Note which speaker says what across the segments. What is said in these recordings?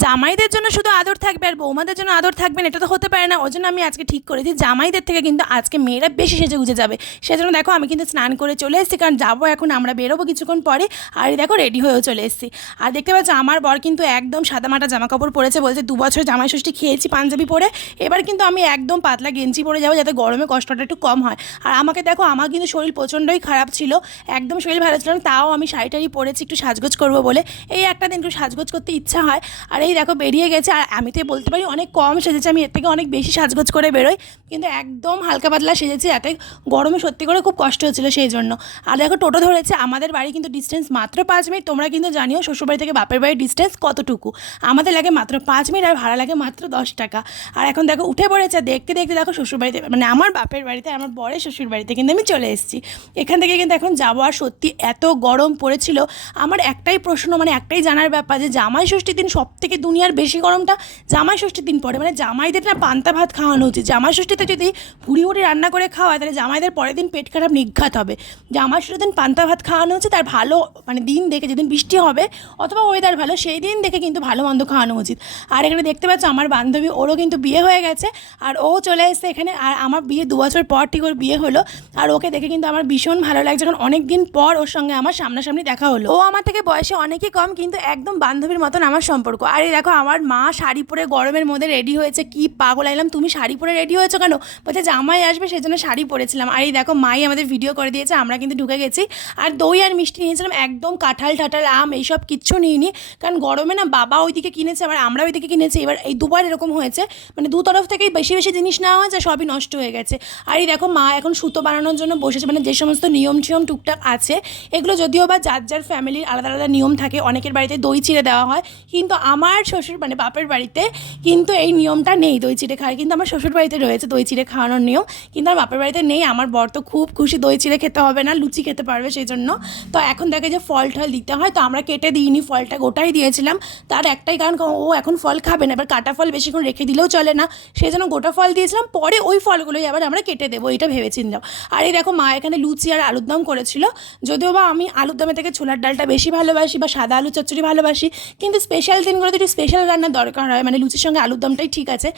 Speaker 1: জামাইদের জন্য শুধু আদর থাকবে আর বৌমাদের জন্য আদর থাকবে না, এটা তো হতে পারে না। ওই জন্য আমি আজকে ঠিক করেছি জামাইদের থেকে কিন্তু আজকে মেয়েরা বেশি সেজে গুজে যাবে। সেজন্য দেখো আমি কিন্তু স্নান করে চলে এসেছি, কারণ যাব এখন, আমরা বেরোবো কিছুক্ষণ পরে, আর দেখো রেডি হয়েও চলে এসেছি। আর দেখতে পাচ্ছ আমার বর কিন্তু একদম সাদামাটা জামা কাপড় পরেছে, বলছে দু বছর জামাই ষষ্ঠী খেয়েছি পাঞ্জাবি পরে, এবার কিন্তু আমি একদম পাতলা গেঞ্জি পরে যাব, যাতে গরমে কষ্টটা একটু কম হয়। আর আমাকে দেখো, আমার কিন্তু শরীর প্রচণ্ডই খারাপ ছিল, একদম শরীর ভালো ছিল না, তাও আমি শাড়ি টাড়ি পরেছি, একটু সাজগোজ করব বলে। এই একটা দিন একটু সাজগোজ করতে ইচ্ছা হয়, আর এই দেখো বেরিয়ে গেছে, আর আমি তো বলতে পারি অনেক কম সেজেছি, আমি এর থেকে অনেক বেশি সাজগোজ করে বেরোই, কিন্তু একদম হালকা পাতলা সেজেছি, এতে গরমে সত্যি করে খুব কষ্ট হচ্ছিল সেই জন্য। আর দেখো টোটো ধরেছে, আমাদের বাড়ি কিন্তু ডিস্টেন্স মাত্র পাঁচ মিনিট, তোমরা কিন্তু জানিও শ্বশুরবাড়ি থেকে বাপের বাড়ির ডিস্টেন্স কতটুকু। আমাদের লাগে মাত্র পাঁচ মিনিট আর ভাড়া লাগে মাত্র দশ টাকা। আর এখন দেখো উঠে পড়েছে, দেখতে দেখতে দেখো শ্বশুরবাড়িতে মানে আমার বাপের বাড়িতে, আমার বরের শ্বশুর বাড়িতে কিন্তু আমি চলে এসেছি। এখান থেকে কিন্তু এখন যাব, আর সত্যি এত গরম পড়েছিল, আমার একটাই প্রশ্ন মানে একটাই জানার ব্যাপার যে জামাই ষষ্ঠীর দিন সব থেকে দুনিয়ার বেশি গরমটা জামাই ষষ্ঠীর দিন পড়ে? মানে জামাইদের না পান্তা ভাত খাওয়ানো উচিত। জামাই ষষ্ঠীতে যদি ভুড়ি ভুড়ি রান্না করে খাওয়ায়, তাহলে জামাইদের পরের দিন পেট খারাপ নিঘাত হবে। জামাই ষষ্ঠীর দিন পান্তা ভাত খাওয়ানো উচিত, তার ভালো মানে দিন দেখে যেদিন বৃষ্টি হবে অথবা ওয়েদার ভালো, সেই দিন দেখে কিন্তু ভালো মন্দ খাওয়ানো উচিত। আর এখানে দেখতে পাচ্ছ আমার বান্ধবী, ওরও কিন্তু বিয়ে হয়ে গেছে, আর ও চলে এসেছে এখানে, আর আমার বিয়ে দু বছর পর ঠিক ওর বিয়ে হলো, আর ওকে দেখে কিন্তু আমার ভীষণ ভালো লাগছে, কারণ অনেক দিন পর ওর সঙ্গে আমার সামনাসামনি দেখা হলো। ও আমার থেকে বয়সে অনেকই কম, কিন্তু একদম বান্ধবীর মতন আমার সম্পর্ক। আর এই দেখো, আমার মা শাড়ি পরে গরমের মধ্যে রেডি হয়েছে, কি পাগল আইলাম, তুমি শাড়ি পরে রেডি হয়েছো কেন? বলছে, জামাই আসবে সেই জন্য শাড়ি পরেছিলাম। আর এই দেখো, মাই আমাদের ভিডিও করে দিয়েছে, আমরা কিন্তু ঢুকে গেছি। আর দই আর মিষ্টি নিয়েছিলাম, একদম কাঁঠাল টাঠাল আম, এইসব কিচ্ছু নিইনি। কারণ গরমে না, বাবা ওইদিকে কিনেছে, আবার আমরা ওইদিকে কিনেছি। এবার এই দুবার এরকম হয়েছে মানে দু তরফ থেকেই বেশি বেশি জিনিস নেওয়া হয়েছে, সবই নষ্ট হয়ে গেছে। আর এই দেখো, মা এখন সুতো বানানোর জন্য বসেছে মানে যে সমস্ত নিয়ম টিয়ম টুকটাক আছে, এগুলো যদিও বা যার যার ফ্যামিলির আলাদা আলাদা নিয়ম থাকে, অনেকের বাড়িতে দই চিড়ে দেওয়া হয়। কিন্তু আমার শ্বশুর মানে বাপের বাড়িতে কিন্তু এই নিয়মটা নেই দই চিড়ে খাওয়ার। কিন্তু আমার শ্বশুর বাড়িতে রয়েছে দই চিড়ে খাওয়ানোর নিয়ম। কিন্তু আমার বাপের বাড়িতে নেই। আমার বর তো খুব খুশি দই চিড়ে খেতে হবে না, লুচি খেতে পারবে সেই জন্য তো এখন দেখে যে ফল টল দিতে হয়, তো আমরা কেটে দিইনি ফলটা, গোটাই দিয়েছিলাম। তার একটাই কারণ ও এখন ফল খাবে না। এবার কাটা ফল বেশিক্ষণ রেখে দিলেও চলে না। সেই জন্য গোটা ফল দিয়েছিলাম, পরে ওই ফলগুলোই আবার আমরা কেটে দেবো এটা ভেবেছিলাম আর এই দেখো, মা এখানে লুচি আর আলুর দম করেছিল। যদিও বা আমি আলুর দমের থেকে ছোলার ডালটা বেশি ভালোবাসি বা সাদা আলু চচ্চড়ি ভালোবাসি, কিন্তু স্পেশাল দিনগুলোতে একটু স্পেশাল রান্নার দরকার হয় মানে লুচির সঙ্গে আলুর দমটাই ঠিক আছে,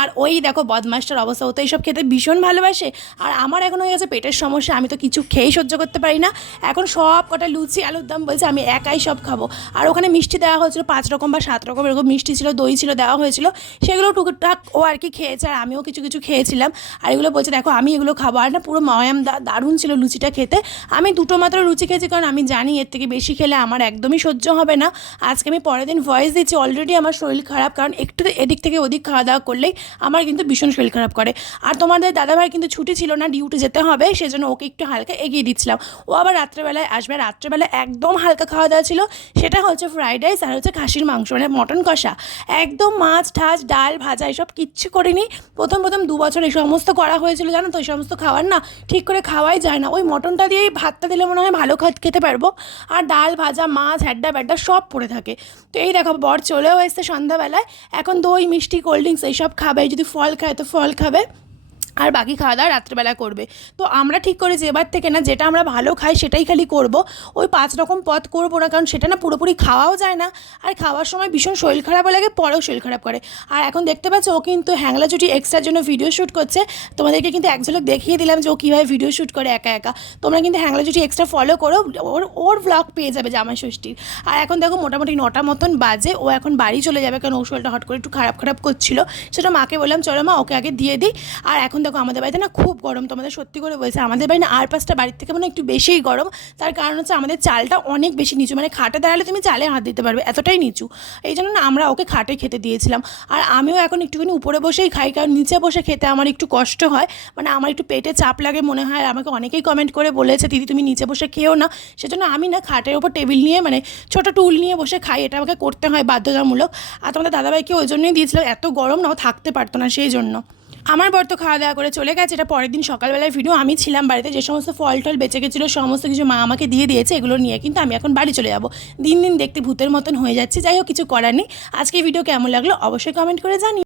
Speaker 1: আর ওই দেখো বদমাসটার অবস্থা, ও তো এইসব খেতে ভীষণ ভালোবাসে, আর আমার এখন হয়ে গেছে পেটের সমস্যা, আমি তো কিছু খেয়েই সহ্য করতে পারি না, এখন সব কটা লুচি, আলুর দম বলছে আমি একাই সব খাব, আর ওখানে মিষ্টি দেওয়া হয়েছিল পাঁচ রকম বা সাত রকম, এরকম মিষ্টি ছিল, দই ছিল, দেওয়া হয়েছিল, সেগুলো টুকটাক ও আর কি খেয়েছে, আর আমিও কিছু কিছু খেয়েছিলাম, আর এগুলো বলছে দেখো আমি এগুলো খাব, আর না পুরো ময়াম দারুণ ছিল লুচিটা খেতে, আমি দুটো মাত্র লুচি খেয়েছি, কারণ আমি জানি এর থেকে বেশি খেলে আমার একদমই সহ্য হবে না, আজকে আমি পরের দিন ভয়েস দিচ্ছি অলরেডি আমার শরীর খারাপ, কারণ একটু এদিক থেকে ওদিক খাওয়া দাওয়া করলেই আমার কিন্তু ভীষণ শরীর খারাপ করে। আর তোমাদের দাদাভাই কিন্তু ছুটি ছিল না ডিউটি যেতে হবে, সেজন্য ওকে একটু হালকা এগিয়ে দিচ্ছিলাম। ও আবার রাত্রেবেলায় আসবে, রাত্রেবেলায় একদম হালকা খাওয়া দাওয়া ছিল। সেটা হচ্ছে ফ্রাইড রাইস আর হচ্ছে খাসির মাংস মানে মটন কষা। একদম মাছ ঠাছ ডাল, ভাজা, এসব কিচ্ছু করিনি। প্রথম প্রথম দু বছর এই সমস্ত করা হয়েছিল, জানো তো, এই সমস্ত খাবার না, ঠিক করে খাওয়াই যায় না। ওই মটনটা দিয়েই ভাতটা দিলে মনে হয় ভালো খেতে পারব। আর ডাল, ভাজা, মাছ হ্যাড্ডা ব্যাড্ডা সব পড়ে থাকে। তো এই দেখো, বর চলেও এসছে সন্ধ্যাবেলায়। এখন দই, মিষ্টি কোল্ড ড্রিঙ্কস এইসব খাবে। যদি ফল খায় তো ফল খাবে। আর বাকি খাওয়া দাওয়া রাত্রেবেলা করবে। তো আমরা ঠিক করেছি এবার থেকে না, যেটা আমরা ভালো খাই সেটাই খালি করব। ওই পাঁচ রকম পথ করব না, কারণ সেটা না পুরোপুরি খাওয়াও যায় না। আর খাওয়ার সময় ভীষণ শরীর খারাপও লাগে, পরেও শরীর খারাপ করে। আর এখন দেখতে পাচ্ছ ও কিন্তু হ্যাংলা চুটি এক্সট্রার জন্য ভিডিও শ্যুট করছে। তোমাদেরকে কিন্তু এক ঝলক দেখিয়ে দিলাম যে ও কীভাবে ভিডিও শ্যুট করে একা একা। তোমরা কিন্তু হ্যাংলা চুটি এক্সট্রা ফলো করো, ওর ওর ব্লগ পেয়ে যাবে জামাই ষষ্ঠীর। আর এখন দেখো মোটামুটি নটা মতন বাজে, ও এখন বাড়ি চলে যাবে, কারণ ও শরীরটা হট করে একটু খারাপ খারাপ করছিল। সেটা মাকে বললাম, চলো মা, ওকে আগে দিয়ে দিই। আর এখন দেখো, আমাদের বাড়িতে না খুব গরম, তোমাদের সত্যি করে বলছে, আমাদের বাড়ি না আর পাঁচটা বাড়ির থেকে মানে একটু বেশিই গরম। তার কারণ হচ্ছে আমাদের চালটা অনেক বেশি নিচু মানে খাটে দাঁড়ালে তুমি চালে হাত দিতে পারবে, এতটাই নিচু। এই জন্য না আমরা ওকে খাটে খেতে দিয়েছিলাম। আর আমিও এখন একটুখানি উপরে বসেই খাই, কারণ নিচে বসে খেতে আমার একটু কষ্ট হয়। মানে আমার একটু পেটে চাপ লাগে, মনে হয় আর আমাকে অনেকেই কমেন্ট করে বলেছে, দিদি, তুমি নিচে বসে খেও না। সেজন্য আমি না খাটের ওপর টেবিল নিয়ে মানে ছোটো টুল নিয়ে বসে খাই, এটা আমাকে করতে হয় বাধ্যতামূলক। আর তোমাদের দাদাভাইকে ওই জন্যই দিয়েছিলাম, এত গরম না ও থাকতে পারতো না সেই জন্য। আমার বর তো খাওয়া দাওয়া করে চলে গেছে, এটা পরের দিন সকালবেলায় ভিডিও আমি ছিলাম বাড়িতে, যে সমস্ত ফল টল বেঁচে গেছিল, সমস্ত কিছু মা আমাকে দিয়ে দিয়েছে, এগুলো নিয়ে কিন্তু আমি এখন বাড়ি চলে যাব। দিন দিন দেখতে ভূতের মতন হয়ে যাচ্ছে, যাই হোক, কিছু করার নেই। আজকে ভিডিও কেমন লাগল, অবশ্যই কমেন্ট করে জানি